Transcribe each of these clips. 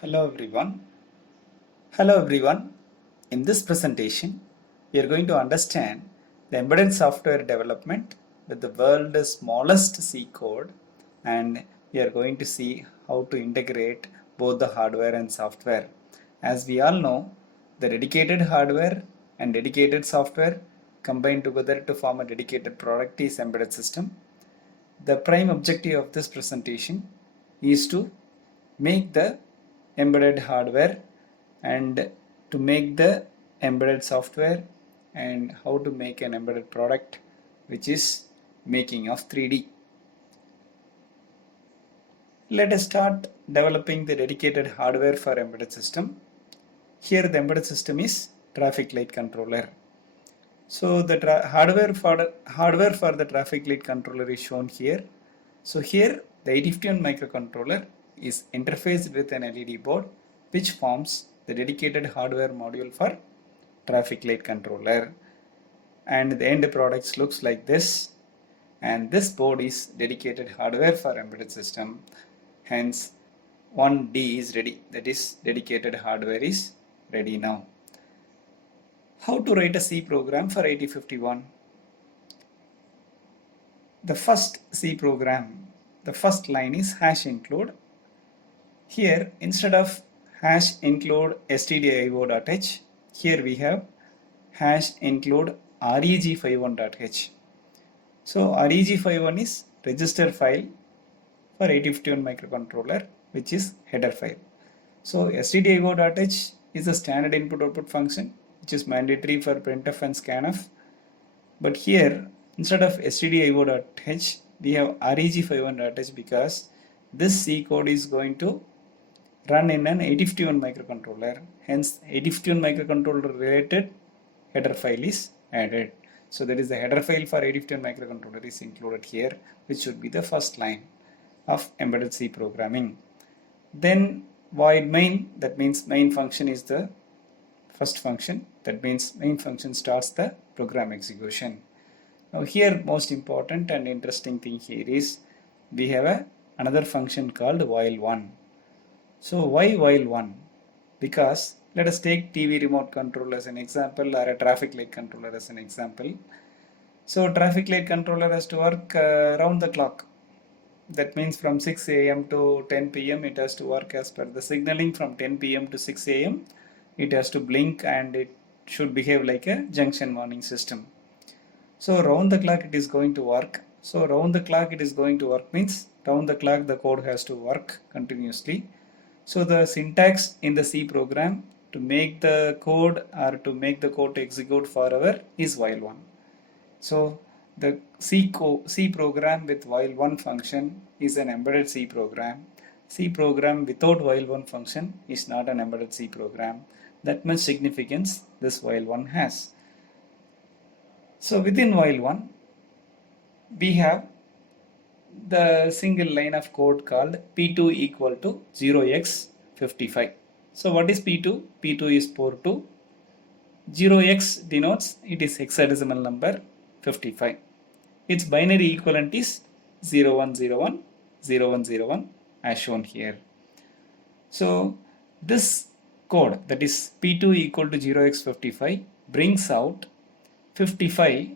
Hello everyone. Hello everyone. In this presentation, we are going to understand the embedded software development with the world's smallest C code, and we are going to see how to integrate both the hardware and software. As we all know, the dedicated hardware and dedicated software combine together to form a dedicated product is embedded system. The prime objective of this presentation is to make the embedded hardware and to make the embedded software and how to make an embedded product, which is making of 3D. Let us start developing the dedicated hardware for embedded system. Here the embedded system is traffic light controller. So the hardware for the traffic light controller is shown here. So here the 8051 microcontroller is interfaced with an LED board which forms the dedicated hardware module for traffic light controller, and the end products looks like this, and this board is dedicated hardware for embedded system. Hence 1D is ready, that is dedicated hardware is ready now. How to write a C program for 8051? The first C program, the first line is hash include. Here instead of hash include stdio.h, here we have hash include reg51.h. So reg51 is register file for 8051 microcontroller, which is header file. So stdio.h is a standard input output function which is mandatory for printf and scanf. But here instead of stdio.h we have reg51.h because this C code is going to run in an 8051 microcontroller. Hence 8051 microcontroller related header file is added. So that is the header file for 8051 microcontroller is included here, which should be the first line of embedded C programming. Then void main, that means main function is the first function, that means main function starts the program execution. Now here most important and interesting thing here is we have another function called while1. So why while1? Because let us take TV remote control as an example or a traffic light controller as an example. So traffic light controller has to work round the clock. That means from 6 AM to 10 PM it has to work as per the signaling. From 10 PM to 6 AM it has to blink and it should behave like a junction warning system. So round the clock it is going to work. So round the clock it is going to work means round the clock the code has to work continuously. So the syntax in the C program to make the code or to make the code to execute forever is while1. So the C program with while1 function is an embedded C program. C program without while1 function is not an embedded C program. That much significance this while1 has. So within while1 we have the single line of code called P2 equal to 0x55. So what is P2? P2 is port 2. 0x denotes it is hexadecimal number 55. Its binary equivalent is 0101 0101 as shown here. So this code, that is P2 equal to 0x55, brings out 55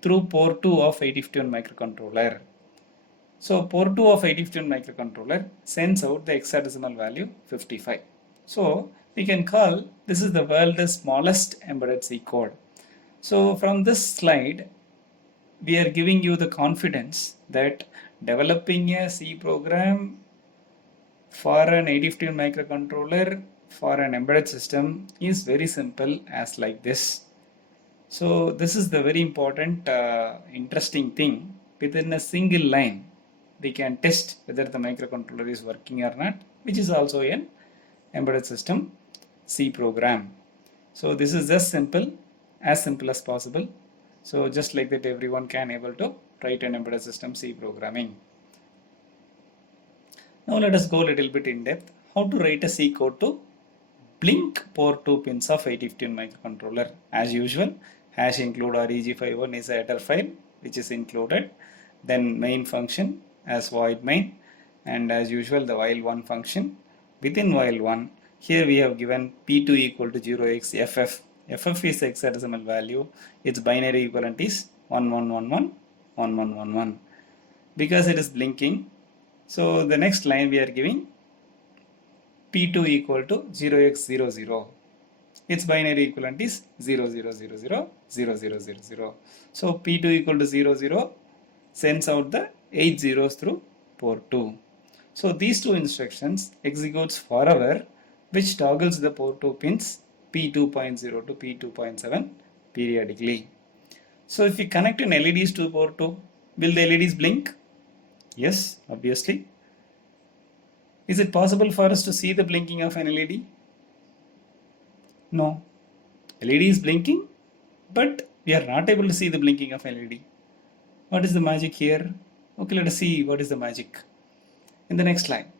through port 2 of 8051 microcontroller. So port 2 of 8051 microcontroller sends out the hexadecimal value 55. So we can call this is the world's smallest embedded C code. So from this slide we are giving you the confidence that developing a C program for an 8051 microcontroller for an embedded system is very simple as like this. So this is the very important interesting thing. Within a single line we can test whether the microcontroller is working or not, which is also an embedded system C program. So this is just simple as possible. So just like that everyone can able to write an embedded system C programming. Now let us go a little bit in depth how to write a C code to blink port 2 pins of 8051 microcontroller. As usual, hash include reg51 is a header file which is included. Then main function as void main, and as usual the while1 function within while 1, here we have given P2 equal to 0xFF. FF is hexadecimal value. Its binary equivalent is 1111 1111. Because it is blinking, so the next line we are giving P2 equal to 0x00. Its binary equivalent is 00000000. So P2 equal to 00 sends out the 8 zeros through port 2. So these two instructions executes forever, which toggles the port 2 pins P2.0 to P2.7 periodically. So if we connect in LEDs to port 2, will the LEDs blink? Yes, obviously. Is it possible for us to see the blinking of an LED? No. LED is blinking, but we are not able to see the blinking of LED. What is the magic here? Okay, let us see what is the magic in the next line.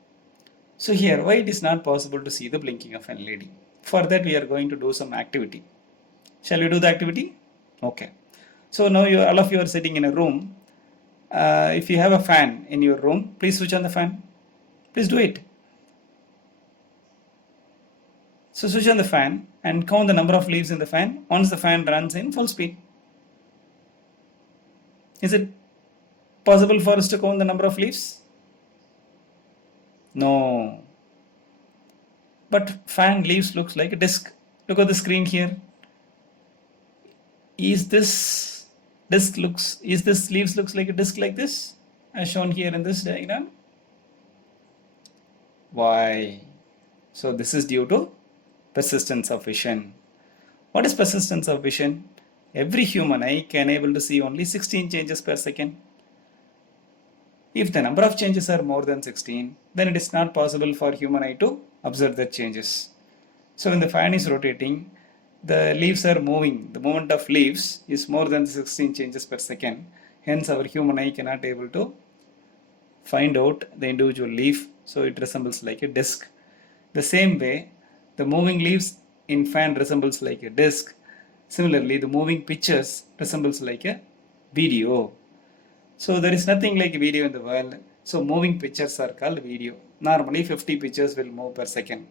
So here, why it is not possible to see the blinking of an LED? For that, we are going to do some activity. Shall we do the activity? Okay. So now all of you are sitting in a room. If you have a fan in your room, please switch on the fan. Please do it. So switch on the fan and count the number of leaves in the fan once the fan runs in full speed. Is it possible for us to count the number of leaves? No. But fan leaves looks like a disc. Look at the screen here. Is this leaves looks like a disc like this, as shown here in this diagram? Why? So this is due to persistence of vision. What is persistence of vision? Every human eye can able to see only 16 changes per second. If the number of changes are more than 16, then it is not possible for human eye to observe the changes. So when the fan is rotating, the leaves are moving. The movement of leaves is more than 16 changes per second. Hence our human eye cannot able to find out the individual leaf. So it resembles like a disc. The same way, the moving leaves in fan resembles like a disc. Similarly, the moving pictures resembles like a video. So there is nothing like video in the world. So moving pictures are called video. Normally 50 pictures will move per second.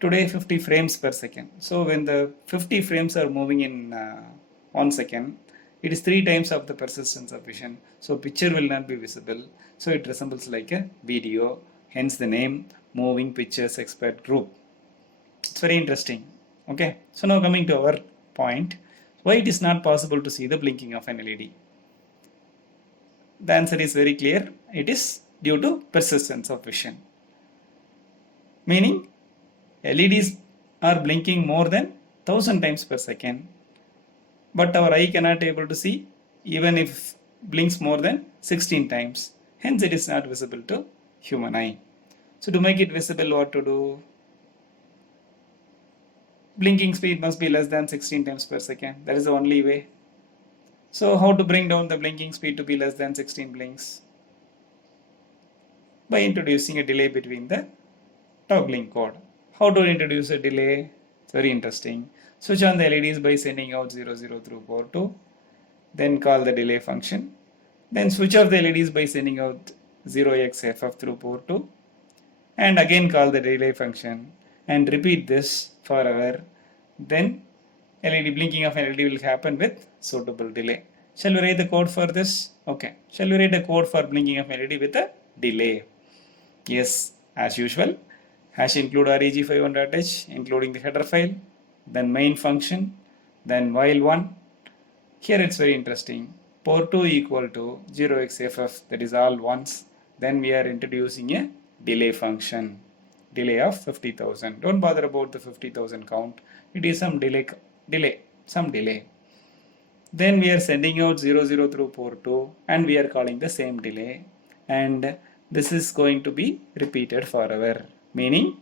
Today 50 frames per second. So when the 50 frames are moving in 1 second, it is 3 times of the persistence of vision. So picture will not be visible. So it resembles like a video. Hence the name Moving Pictures Expert Group. It's very interesting. Okay. So now coming to our point, why it is not possible to see the blinking of an LED? The answer is very clear. It is due to persistence of vision. Meaning LEDs are blinking more than 1000 times per second, but our eye cannot able to see even if blinks more than 16 times. Hence it is not visible to human eye. So to make it visible, what to do? Blinking speed must be less than 16 times per second. That is the only way. So how to bring down the blinking speed to be less than 16 blinks? By introducing a delay between the toggling code. How to introduce a delay? It's very interesting. Switch on the LEDs by sending out 00 through port 2. Then call the delay function. Then switch off the LEDs by sending out 0xFF through port 2. And again call the delay function. And repeat this forever. Then LED blinking of an LED will happen with suitable delay. Shall we write the code for this? Okay. Shall we write a code for blinking of LED with a delay? Yes, as usual. Hash include reg51.h, including the header file, then main function, then while 1. Here it's very interesting. Port 2 equal to 0xFF, that is all ones. Then we are introducing a delay function, delay of 50,000. Don't bother about the 50,000 count. It is some delay. Then we are sending out 00 through port 2 and we are calling the same delay. And this is going to be repeated forever. Meaning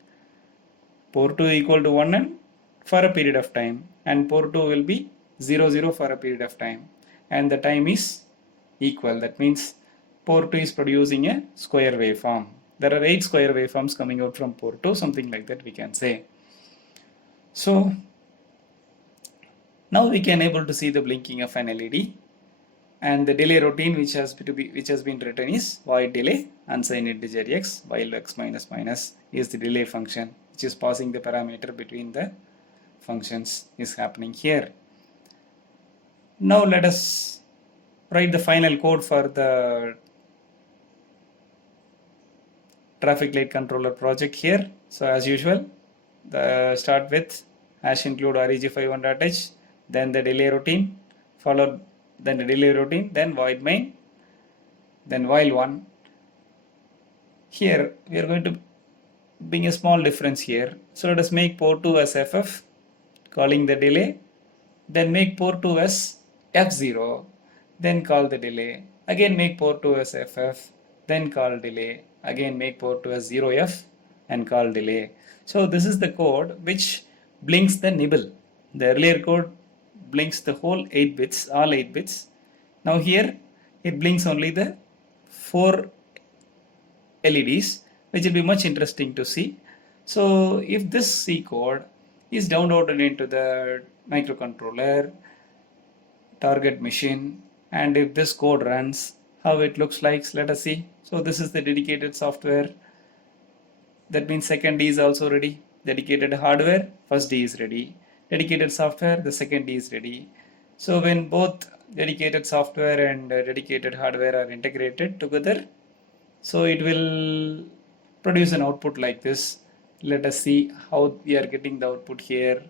port 2 equal to 1 and for a period of time, and port 2 will be 00 for a period of time, and the time is equal. That means port 2 is producing a square waveform. There are 8 square waveforms coming out from port 2, something like that we can say. So now we can able to see the blinking of an LED and the delay routine which has been written is void delay unsigned integer x, while x minus minus is the delay function which is passing the parameter between the functions is happening here. Now let us write the final code for the traffic light controller project here. So as usual, start with hash include reg51.h, then the delay routine, followed then the delay routine, then void main, then while one. Here we are going to bring a small difference here. So let us make port 2 as ff, calling the delay, then make port 2 as f0, then call the delay, again make port 2 as ff, then call delay, again make port 2 as 0f and call delay. So this is the code which blinks the nibble. The earlier code blinks the whole 8 bits, all 8 bits. Now here it blinks only the 4 LEDs, which will be much interesting to see. So if this C code is downloaded into the microcontroller target machine, and if this code runs, how it looks like, let us see. So this is the dedicated software. That means second D is also ready. Dedicated hardware, first D is ready. Dedicated software, the second D is ready. So when both dedicated software and dedicated hardware are integrated together, so it will produce an output like this. Let us see how we are getting the output here.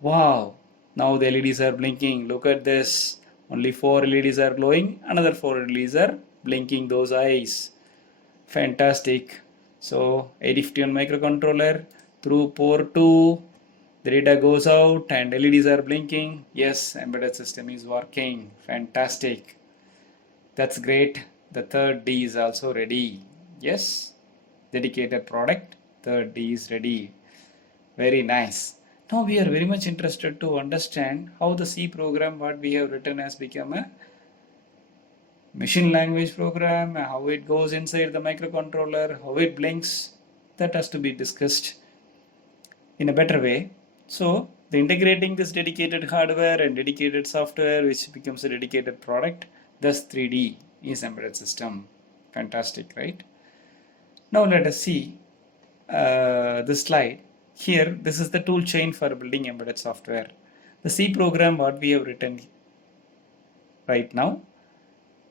Wow, now the LEDs are blinking. Look at this. Only 4 LEDs are glowing, another 4 LEDs are blinking those eyes. Fantastic. So 8051 microcontroller through port 2, the data goes out and LEDs are blinking. Yes, embedded system is working. Fantastic. That's great. The third D is also ready. Yes, dedicated product, third D is ready. Very nice. Now we are very much interested to understand how the C program what we have written has become a machine language program, how it goes inside the microcontroller, how it blinks. That has to be discussed in a better way. So the integrating this dedicated hardware and dedicated software which becomes a dedicated product, thus 3D is embedded system. Fantastic, right? Now let us see this slide. Here, this is the tool chain for building embedded software. The C program what we have written right now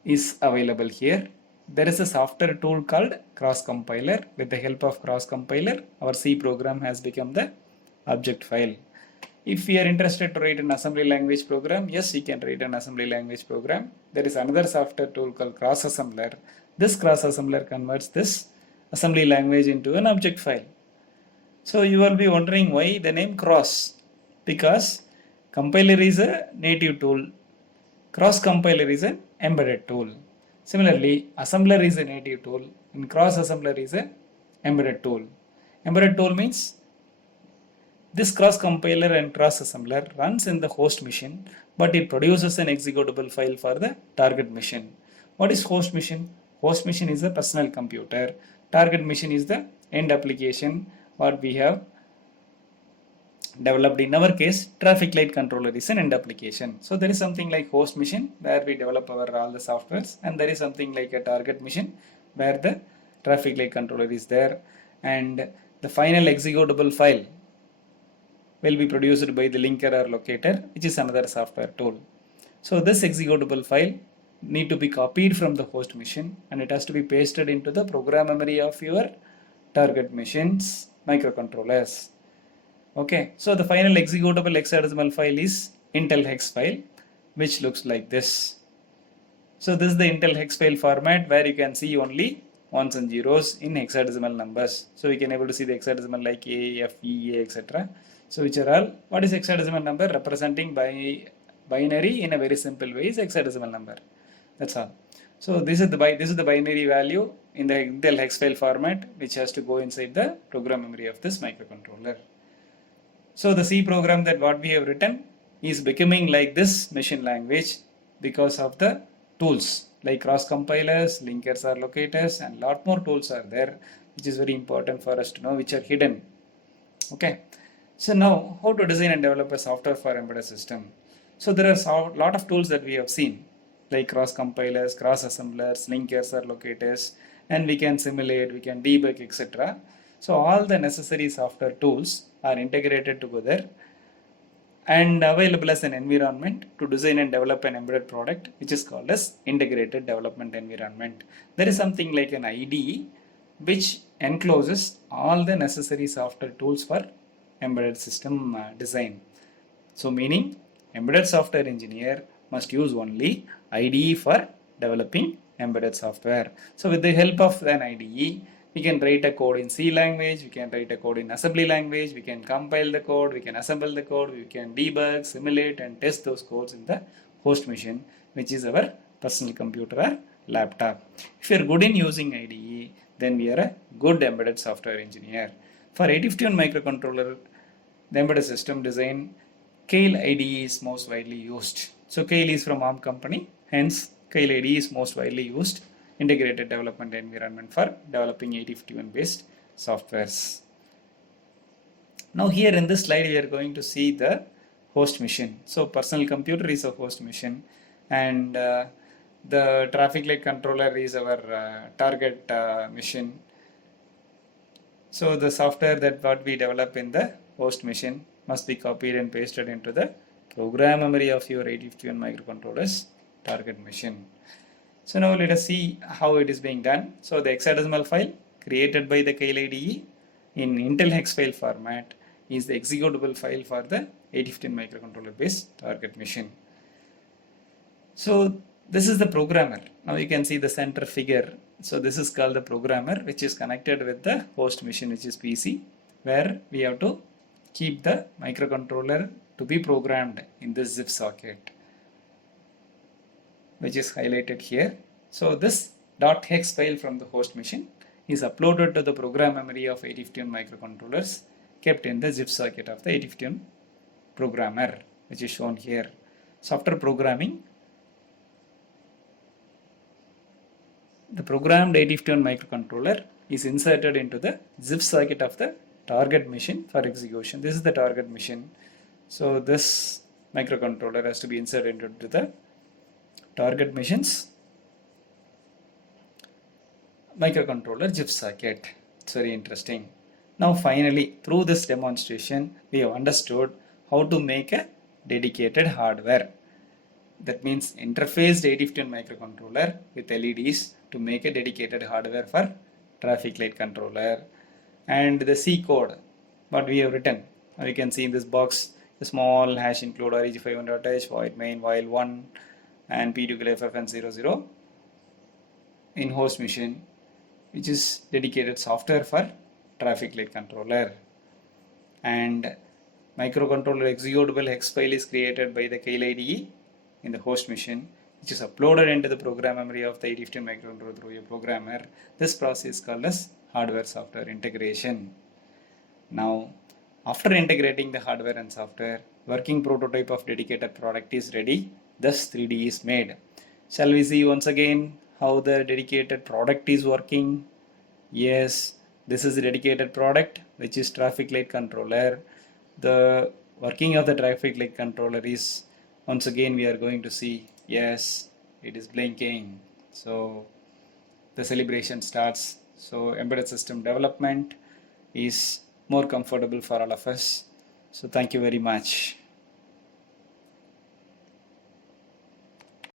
is available here. There is a software tool called Cross Compiler. With the help of Cross Compiler, our C program has become the object file. If we are interested to write an assembly language program, yes, we can write an assembly language program. There is another software tool called Cross Assembler. This Cross Assembler converts this assembly language into an object file. So you will be wondering why the name Cross, because compiler is a native tool, Cross Compiler is an embedded tool. Similarly, assembler is a native tool and Cross Assembler is a embedded tool. Embedded tool means this cross compiler and cross assembler runs in the host machine, but it produces an executable file for the target machine. What is host machine? Host machine is the personal computer. Target machine is the end application what we have developed. In our case, traffic light controller is an end application. So there is something like host machine where we develop our all the softwares, and there is something like a target machine where the traffic light controller is there, and the final executable file will be produced by the linker or locator, which is another software tool. So this executable file need to be copied from the host machine and it has to be pasted into the program memory of your target machine's microcontrollers. Okay, so the final executable hexadecimal file is Intel hex file, which looks like this. So this is the Intel hex file format where you can see only ones and zeros in hexadecimal numbers. So we can able to see the hexadecimal like A, F, E, A, etc. So which are all, what is hexadecimal number? Representing by binary in a very simple way is hexadecimal number. That's all. So this is the binary value in the Intel hex file format which has to go inside the program memory of this microcontroller. So the C program that what we have written is becoming like this machine language because of the tools like cross compilers, linkers or locators, and lot more tools are there, which is very important for us to know, which are hidden. Okay. So now how to design and develop a software for embedded system. So there are a lot of tools that we have seen. like cross compilers, cross assemblers, linkers or locators, and we can simulate, we can debug, etc. So all the necessary software tools are integrated together and available as an environment to design and develop an embedded product, which is called as integrated development environment. There is something like an IDE which encloses all the necessary software tools for embedded system design. So meaning embedded software engineer must use only IDE for developing embedded software. So with the help of an IDE, we can write a code in C language, we can write a code in assembly language, we can compile the code, we can assemble the code, we can debug, simulate and test those codes in the host machine, which is our personal computer or laptop. If you are good in using IDE, then we are a good embedded software engineer. For 8051 microcontroller, the embedded system design, Keil IDE is most widely used. So Keil is from ARM company, hence Keil IDE is most widely used integrated development environment for developing 8051 based softwares. Now here in this slide we are going to see the host machine. So personal computer is a host machine, and the traffic light controller is our target machine. So the software that what we develop in the host machine must be copied and pasted into the program memory of your 8051 microcontroller's target machine. So now let us see how it is being done. So the hexadecimal file created by the Keil IDE in Intel hex file format is the executable file for the 8051 microcontroller based target machine. So this is the programmer. Now you can see the center figure. So this is called the programmer, which is connected with the host machine, which is PC, where we have to keep the microcontroller to be programmed in this zip socket, which is highlighted here. So this .hex file from the host machine is uploaded to the program memory of 8051 microcontrollers, kept in the zip socket of the 8051 programmer, which is shown here. So after programming, the programmed 8051 microcontroller is inserted into the zip socket of the target machine for execution. This is the target machine. So this microcontroller has to be inserted into the target machine's microcontroller zip socket. It's very interesting. Now finally, through this demonstration, we have understood how to make a dedicated hardware. That means interfaced 8051 microcontroller with LEDs to make a dedicated hardware for traffic light controller. And the C code, what we have written, you can see in this box, the small hash include reg51.h, void main, while 1 and p2ffn00 in host machine, which is dedicated software for traffic light controller. And microcontroller executable hex file is created by the Keil IDE in the host machine, which is uploaded into the program memory of the 8051 microcontroller through a programmer. This process is called as hardware software integration. Now, after integrating the hardware and software, working prototype of dedicated product is ready, thus 3D is made. Shall we see once again how the dedicated product is working? Yes, this is a dedicated product, which is traffic light controller. The working of the traffic light controller is, once again we are going to see, yes, it is blinking. So the celebration starts. So embedded system development is more comfortable for all of us. So thank you very much.